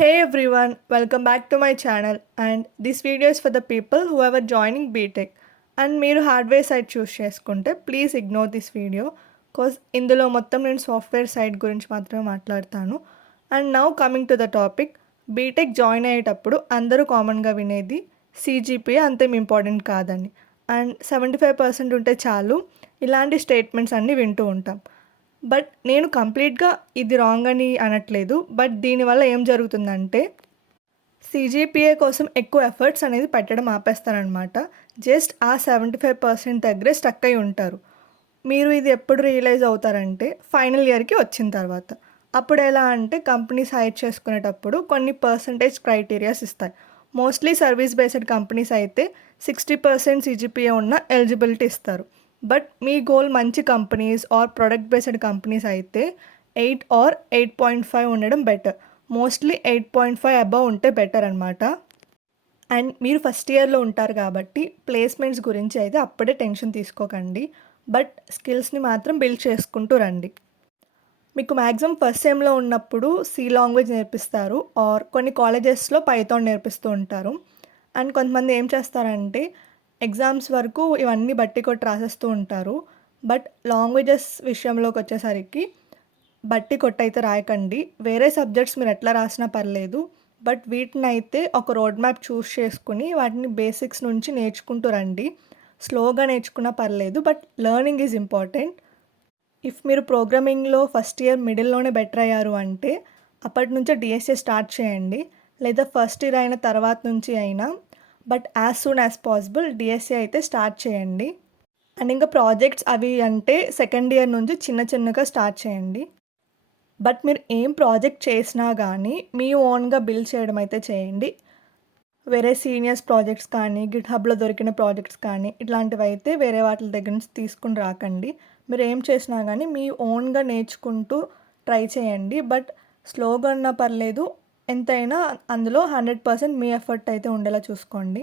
Hey everyone, welcome back to my channel and this video is for the people who are joining BTech and మీరు hardware side choose చేసుకుంటే please ignore this video because ఇందులో మొత్తం నేను software side గురించి మాత్రమే మాట్లాడతాను. And now coming to the topic, BTech join అయ్యేటప్పుడు అందరూ కామన్గా వినేది CGPA అంతేం ఇంపార్టెంట్ కాదని అండ్ 75% ఉంటే చాలు, ఇలాంటి స్టేట్మెంట్స్ అన్నీ వింటూ ఉంటాం. బట్ నేను కంప్లీట్గా ఇది రాంగ్ అని అనట్లేదు. బట్ దీనివల్ల ఏం జరుగుతుందంటే CGPA కోసం ఎక్కువ ఎఫర్ట్స్ అనేది పెట్టడం ఆపేస్తారనమాట. జస్ట్ ఆ 75% దగ్గరే స్టక్ అయి ఉంటారు. మీరు ఇది ఎప్పుడు రియలైజ్ అవుతారంటే ఫైనల్ ఇయర్కి వచ్చిన తర్వాత. అప్పుడు ఎలా అంటే కంపెనీస్ హైర్ చేసుకునేటప్పుడు కొన్ని పర్సంటేజ్ క్రైటీరియాస్ ఇస్తాయి. మోస్ట్లీ సర్వీస్ బేస్డ్ కంపెనీస్ అయితే 60% CGPA ఉన్న ఎలిజిబిలిటీ ఇస్తారు. బట్ మీ గోల్ మంచి companies or product based companies అయితే 8 ఆర్ 8.5 ఉండడం బెటర్. మోస్ట్లీ 8.5 అబవ్ ఉంటే బెటర్ అనమాట. అండ్ మీరు ఫస్ట్ ఇయర్లో ఉంటారు కాబట్టి ప్లేస్మెంట్స్ గురించి అయితే అప్పుడే టెన్షన్ తీసుకోకండి. బట్ స్కిల్స్ని మాత్రం బిల్డ్ చేసుకుంటూ రండి. మీకు మ్యాక్సిమం ఫస్ట్ సెమ్లో ఉన్నప్పుడు C లాంగ్వేజ్ నేర్పిస్తారు ఆర్ కొన్ని కాలేజెస్లో పైథాన్ నేర్పిస్తూ ఉంటారు. అండ్ కొంతమంది ఏం చేస్తారంటే ఎగ్జామ్స్ వరకు ఇవన్నీ బట్టి కొట్టి రాసేస్తూ ఉంటారు. బట్ లాంగ్వేజెస్ విషయంలోకి వచ్చేసరికి బట్టి కొట్టయితే రాయకండి. వేరే సబ్జెక్ట్స్ మీరు ఎట్లా రాసినా పర్లేదు. బట్ వీటిని అయితే ఒక రోడ్ మ్యాప్ చూస్ చేసుకుని వాటిని బేసిక్స్ నుంచి నేర్చుకుంటూ రండి. స్లోగా నేర్చుకున్నా పర్లేదు, but learning is important. If మీరు ప్రోగ్రామింగ్లో ఫస్ట్ ఇయర్ మిడిల్లోనే బెటర్ అయ్యారు అంటే అప్పటి నుంచే DSA స్టార్ట్ చేయండి, లేదా ఫస్ట్ ఇయర్ అయిన తర్వాత నుంచి అయినా. But as soon as possible DSA అయితే స్టార్ట్ చేయండి. అండ్ ఇంకా ప్రాజెక్ట్స్ అవి అంటే సెకండ్ ఇయర్ నుంచి చిన్న చిన్నగా స్టార్ట్ చేయండి. బట్ మీరు ఏం ప్రాజెక్ట్ చేసినా కానీ మీ ఓన్గా బిల్డ్ చేయడం అయితే చేయండి. వేరే సీనియర్స్ ప్రాజెక్ట్స్ కానీ గిట్హబ్లో దొరికిన ప్రాజెక్ట్స్ కానీ ఇట్లాంటివి అయితే వేరే వాటి దగ్గర నుంచి తీసుకుని రాకండి. మీరు ఏం చేసినా కానీ మీ ఓన్గా నేర్చుకుంటూ ట్రై చేయండి. బట్ స్లోగా ఉన్నా పర్లేదు, ఎంతైనా అందులో 100% మీ ఎఫర్ట్ అయితే ఉండేలా చూసుకోండి.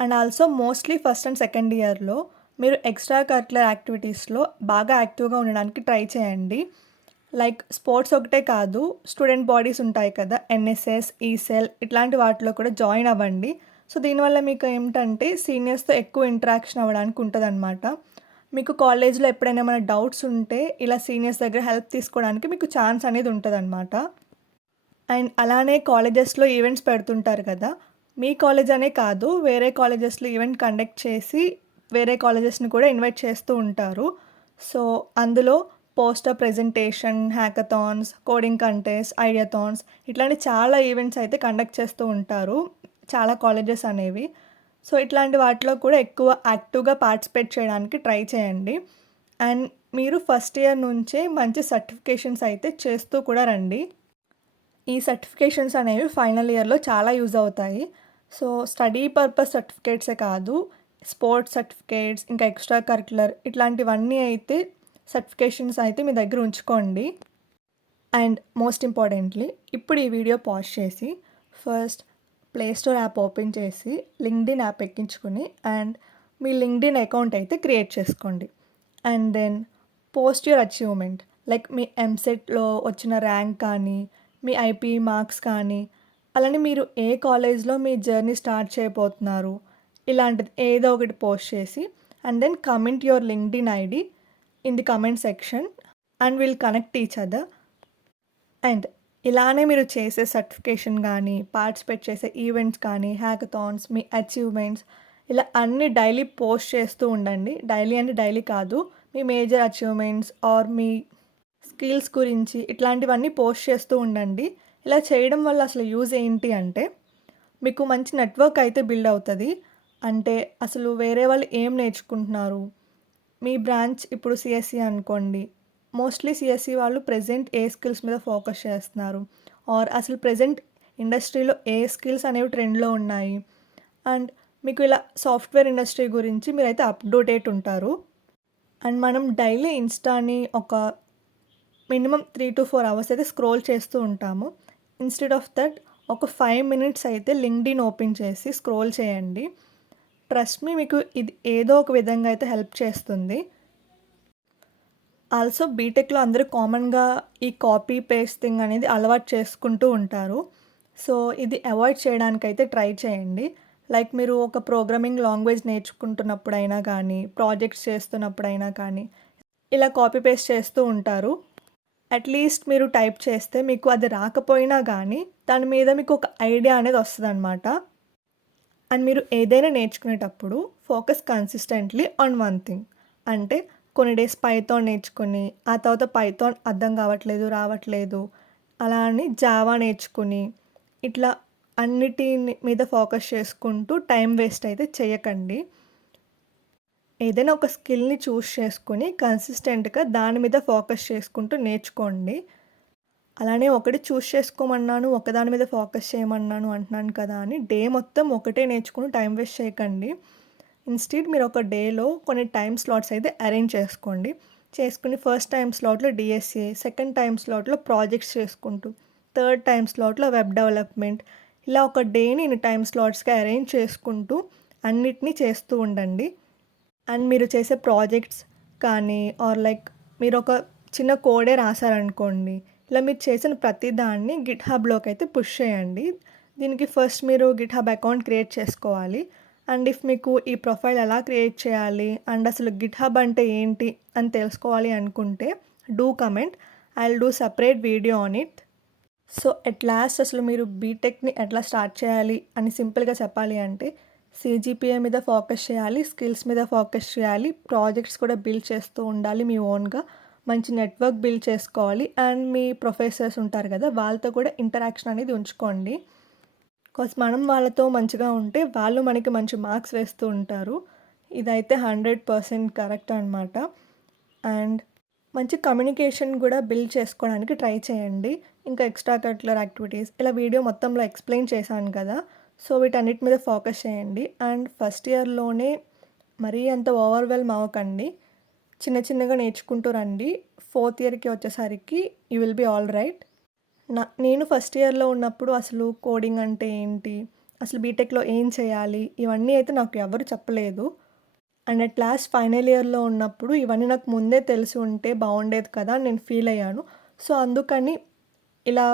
And also mostly first and second ఇయర్లో మీరు ఎక్స్ట్రా కరిక్యులర్ యాక్టివిటీస్లో బాగా యాక్టివ్గా ఉండడానికి ట్రై చేయండి. లైక్ స్పోర్ట్స్ ఒకటే కాదు, స్టూడెంట్ బాడీస్ ఉంటాయి కదా, NSS, ESEL ఇట్లాంటి వాటిలో కూడా జాయిన్ అవ్వండి. సో దీనివల్ల మీకు ఏమిటంటే సీనియర్స్తో ఎక్కువ ఇంటరాక్షన్ అవ్వడానికి ఉంటుందన్నమాట. మీకు కాలేజ్లో ఎప్పుడైనా ఏమైనా డౌట్స్ ఉంటే ఇలా సీనియర్స్ దగ్గర హెల్ప్ తీసుకోవడానికి మీకు ఛాన్స్ అనేది ఉంటుందన్నమాట. అండ్ అలానే కాలేజెస్లో ఈవెంట్స్ పెడుతుంటారు కదా, మీ కాలేజ్ అనే కాదు వేరే కాలేజెస్లో ఈవెంట్ కండక్ట్ చేసి వేరే కాలేజెస్ని కూడా ఇన్వైట్ చేస్తూ ఉంటారు. సో అందులో poster presentation, hackathons, coding contest, ideathons ఇట్లాంటి చాలా ఈవెంట్స్ అయితే కండక్ట్ చేస్తూ ఉంటారు చాలా కాలేజెస్ అనేవి. సో ఇట్లాంటి వాటిలో కూడా ఎక్కువ యాక్టివ్గా పార్టిసిపేట్ చేయడానికి ట్రై చేయండి. అండ్ మీరు ఫస్ట్ ఇయర్ నుంచే మంచి సర్టిఫికేషన్స్ అయితే చేస్తూ కూడా రండి. ఈ సర్టిఫికేషన్స్ అనేవి ఫైనల్ ఇయర్లో చాలా యూజ్ అవుతాయి. సో స్టడీ పర్పస్ సర్టిఫికేట్సే కాదు, స్పోర్ట్స్ సర్టిఫికేట్స్, ఇంకా ఎక్స్ట్రా కరిక్యులర్ ఇట్లాంటివన్నీ అయితే సర్టిఫికేషన్స్ అయితే మీ దగ్గర ఉంచుకోండి. అండ్ మోస్ట్ ఇంపార్టెంట్లీ ఇప్పుడు ఈ వీడియో పాజ్ చేసి ఫస్ట్ ప్లేస్టోర్ యాప్ ఓపెన్ చేసి లింక్డ్ఇన్ యాప్ ఎక్కించుకుని అండ్ మీ లింక్డ్ఇన్ అకౌంట్ అయితే క్రియేట్ చేసుకోండి. And then post your achievement, like మీ ఎంసెట్లో వచ్చిన ర్యాంక్ కానీ మీ IPE మార్క్స్ కానీ, అలానే మీరు ఏ కాలేజ్లో మీ జర్నీ స్టార్ట్ చేయబోతున్నారు ఇలాంటిది ఏదో ఒకటి పోస్ట్ చేసి and then comment your LinkedIn ID in the comment section and will connect each other. And ఇలానే మీరు చేసే సర్టిఫికేషన్ కానీ పార్టిసిపేట్ చేసే ఈవెంట్స్ కానీ హ్యాకథాన్స్, మీ అచీవ్మెంట్స్ ఇలా అన్నీ డైలీ పోస్ట్ చేస్తూ ఉండండి. డైలీ అంటే డైలీ కాదు, మీ మేజర్ అచీవ్మెంట్స్ ఆర్ మీ స్కిల్స్ గురించి ఇట్లాంటివన్నీ పోస్ట్ చేస్తూ ఉండండి. ఇలా చేయడం వల్ల అసలు యూజ్ ఏంటి అంటే మీకు మంచి నెట్వర్క్ అయితే బిల్డ్ అవుతుంది. అంటే అసలు వేరే వాళ్ళు ఏం నేర్చుకుంటున్నారు, మీ బ్రాంచ్ ఇప్పుడు CSE అనుకోండి, మోస్ట్లీ CSE వాళ్ళు ప్రెజెంట్ ఏ స్కిల్స్ మీద ఫోకస్ చేస్తున్నారు ఆర్ అసలు ప్రెజెంట్ ఇండస్ట్రీలో ఏ స్కిల్స్ అనేవి ట్రెండ్లో ఉన్నాయి. అండ్ మీకు ఇలా సాఫ్ట్వేర్ ఇండస్ట్రీ గురించి మీరైతే అప్డేట్ ఉంటారు. అండ్ మనం డైలీ ఇన్స్టాని ఒక మినిమం 3 to 4 అవర్స్ అయితే స్క్రోల్ చేస్తూ ఉంటాము. ఇన్స్టెడ్ ఆఫ్ దట్ ఒక 5 minutes అయితే లింక్డ్ఇన్ ఓపెన్ చేసి స్క్రోల్ చేయండి. ట్రస్ట్ మీ, మీకు ఇది ఏదో ఒక విధంగా అయితే హెల్ప్ చేస్తుంది. ఆల్సో బీటెక్లో అందరూ కామన్గా ఈ కాపీ పేస్టింగ్ అనేది అలవాటు చేసుకుంటూ ఉంటారు. సో ఇది అవాయిడ్ చేయడానికైతే ట్రై చేయండి. లైక్ మీరు ఒక ప్రోగ్రామింగ్ లాంగ్వేజ్ నేర్చుకుంటున్నప్పుడైనా కానీ, ప్రాజెక్ట్స్ చేస్తున్నప్పుడైనా కానీ, ఇలా కాపీ పేస్ట్ చేస్తూ ఉంటారు. అట్లీస్ట్ మీరు టైప్ చేస్తే మీకు అది రాకపోయినా గానీ, దాని మీద మీకు ఒక ఐడియా అనేది వస్తదనమాట. అండ్ మీరు ఏదైనా నేర్చుకునేటప్పుడు focus consistently on one thing. అంటే కొన్ని డేస్ పైథాన్ నేర్చుకొని, ఆ తర్వాత పైథాన్ అర్థం కావట్లేదు, రావట్లేదు, అలా అని జావా నేర్చుకుని, ఇట్లా అన్నిటిని మీద ఫోకస్ చేసుకుంటూ టైం వేస్ట్ అయితే చేయకండి. ఏదైనా ఒక స్కిల్‌ని చూస్ చేసుకొని కన్సిస్టెంట్‌గా దాని మీద ఫోకస్ చేసుకుంటూ నేర్చుకోండి. అలానే ఒకటి చూస్ చేసుకోమన్నాను, ఒకదాని మీద ఫోకస్ చేయమన్నాను అంటున్నాను కదా అని డే మొత్తం ఒకటే నేర్చుకొని టైం వేస్ట్ చేయకండి. ఇన్‌స్టెడ్ మీరు ఒక డేలో కొన్ని టైమ్ స్లాట్స్ అయితే అరేంజ్ చేసుకోండి. చేసుకొని ఫస్ట్ టైమ్ స్లాట్‌లో డీఎస్ఏ, సెకండ్ టైమ్ స్లాట్‌లో ప్రాజెక్ట్స్ చేసుకుంటూ, థర్డ్ టైమ్ స్లాట్‌లో వెబ్ డెవలప్‌మెంట్, ఇలా ఒక డేని ఇన్ని టైమ్ స్లాట్స్‌గా అరేంజ్ చేసుకుంటూ అన్నిటిని చేస్తూ ఉండండి. అండ్ మీరు చేసే ప్రాజెక్ట్స్ కానీ ఆర్ లైక్ మీరు ఒక చిన్న కోడే రాసారనుకోండి, ఇలా మీరు చేసిన ప్రతి దాన్ని గిట్‌హబ్‌లోకి అయితే పుష్ చేయండి. దీనికి ఫస్ట్ మీరు గిట్‌హబ్ అకౌంట్ క్రియేట్ చేసుకోవాలి. అండ్ ఇఫ్ మీకు ఈ ప్రొఫైల్ ఎలా క్రియేట్ చేయాలి అండ్ అసలు గిట్‌హబ్ అంటే ఏంటి అని తెలుసుకోవాలి అనుకుంటే do comment. I will do separate video on it. So at last అసలు మీరు బీటెక్‌ని ఎట్లా స్టార్ట్ చేయాలి అని సింపుల్‌గా చెప్పాలి అంటే సీజీపీఏ మీద ఫోకస్ చేయాలి, స్కిల్స్ మీద ఫోకస్ చేయాలి, ప్రాజెక్ట్స్ కూడా బిల్డ్ చేస్తూ ఉండాలి మీ ఓన్‌గా. మంచి నెట్వర్క్ బిల్డ్ చేసుకోవాలి అండ్ మీ ప్రొఫెసర్స్ ఉంటారు కదా! వాళ్ళతో కూడా ఇంటరాక్షన్ అనేది ఉంచుకోండి. బికాజ్ మనం వాళ్ళతో మంచిగా ఉంటే వాళ్ళు మనకి మంచి మార్క్స్ వేస్తూ ఉంటారు. ఇదైతే 100% కరెక్ట్ అనమాట. అండ్ మంచి కమ్యూనికేషన్ కూడా బిల్డ్ చేసుకోవడానికి ట్రై చేయండి. ఇంకా ఎక్స్ట్రా కరిక్యులర్ యాక్టివిటీస్ ఇలా వీడియో మొత్తంలో ఎక్స్‌ప్లెయిన్ చేశాను కదా! సో వీటన్నిటి మీద ఫోకస్ చేయండి. అండ్ ఫస్ట్ ఇయర్‌లోనే మరీ అంత ఓవర్‌వెల్మ్ అవ్వకండి. చిన్న చిన్నగా నేర్చుకుంటూ రండి. ఫోర్త్ ఇయర్‌కి వచ్చేసరికి you will be all right. నేను ఫస్ట్ ఇయర్‌లో ఉన్నప్పుడు అసలు కోడింగ్ అంటే ఏంటి? అసలు బీటెక్‌లో ఏం చేయాలి? ఇవన్నీ అయితే నాకు ఎవరు చెప్పలేదు. అండ్ అట్ లాస్ట్ ఫైనల్ ఇయర్‌లో ఉన్నప్పుడు ఇవన్నీ నాకు ముందే తెలిసి ఉంటే బాగుండేది కదా అని నేను ఫీల్ అయ్యాను. సో అందుకని ఇలా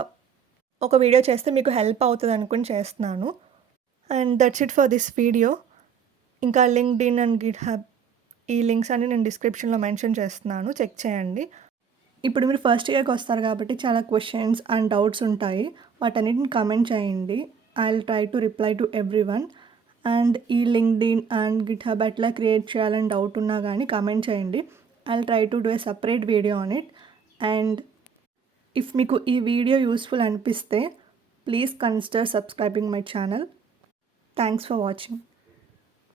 ఒక వీడియో చేస్తే మీకు హెల్ప్ అవుతది అనుకుని చేస్తున్నాను. And that's it for this video. ఇంకా లింక్డ్ఇన్ అండ్ గిట్‌హబ్ ఈ లింక్స్ అన్ని నేను డిస్క్రిప్షన్‌లో మెన్షన్ చేస్తున్నాను. చెక్ చేయండి. ఇప్పుడు మీరు ఫస్ట్ ఇయర్‌కి వస్తారు కాబట్టి చాలా క్వెషన్స్ అండ్ డౌట్స్ ఉంటాయి. వాటన్నిటిని కమెంట్ చేయండి. I will try to reply to everyone. And ఈ లింక్డ్ఇన్ అండ్ గిట్‌హబ్ ఎట్లా క్రియేట్ చేయాలని డౌట్ ఉన్నా గానీ కమెంట్ చేయండి. I will try to do a separate video on it. And if మీకు ఈ వీడియో యూస్ఫుల్ అనిపిస్తే please consider subscribing my channel. Thanks for watching.